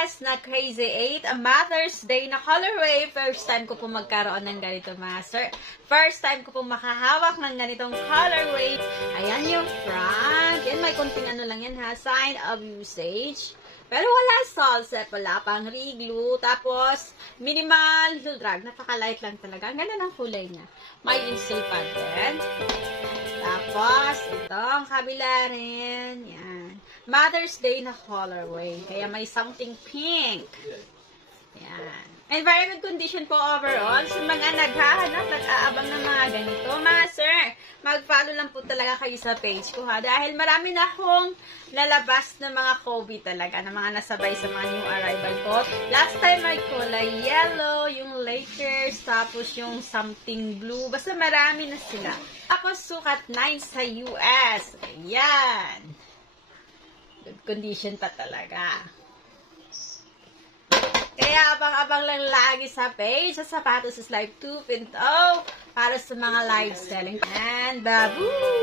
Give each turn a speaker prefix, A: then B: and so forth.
A: US na Crazy 8, a Mother's Day na colorway. First time ko po magkaroon ng ganito, master. First time ko po makahawak ng ganitong colorway. Ayan yung front. Yan, may konting ano lang yan ha. Sign of usage. Pero wala salsa, wala pang re-glue. Tapos, minimal drag. Napaka-light lang talaga. Ang ganda ng kulay niya. May pad din. Tapos, ito, ang kabila rin. Yan. Mother's Day na colorway. Kaya may something pink. Yan. And very good condition po overall. Sa mga naghahanap, nag-aabang ng mga ganito, mga sir, mag-follow lang po talaga kayo sa page ko ha. Dahil marami na akong lalabas na mga Kobe talaga, na mga nasabay sa mga new arrival ko. Last time ay kulay yellow, yung Lakers, tapos yung something blue. Basta marami na sila. Ako sukat 9 sa US. Ayan. Good condition pa talaga. Kaya abang-abang lang lagi sa page sa Sapatos is Live 2.0 para sa mga live selling. And babu!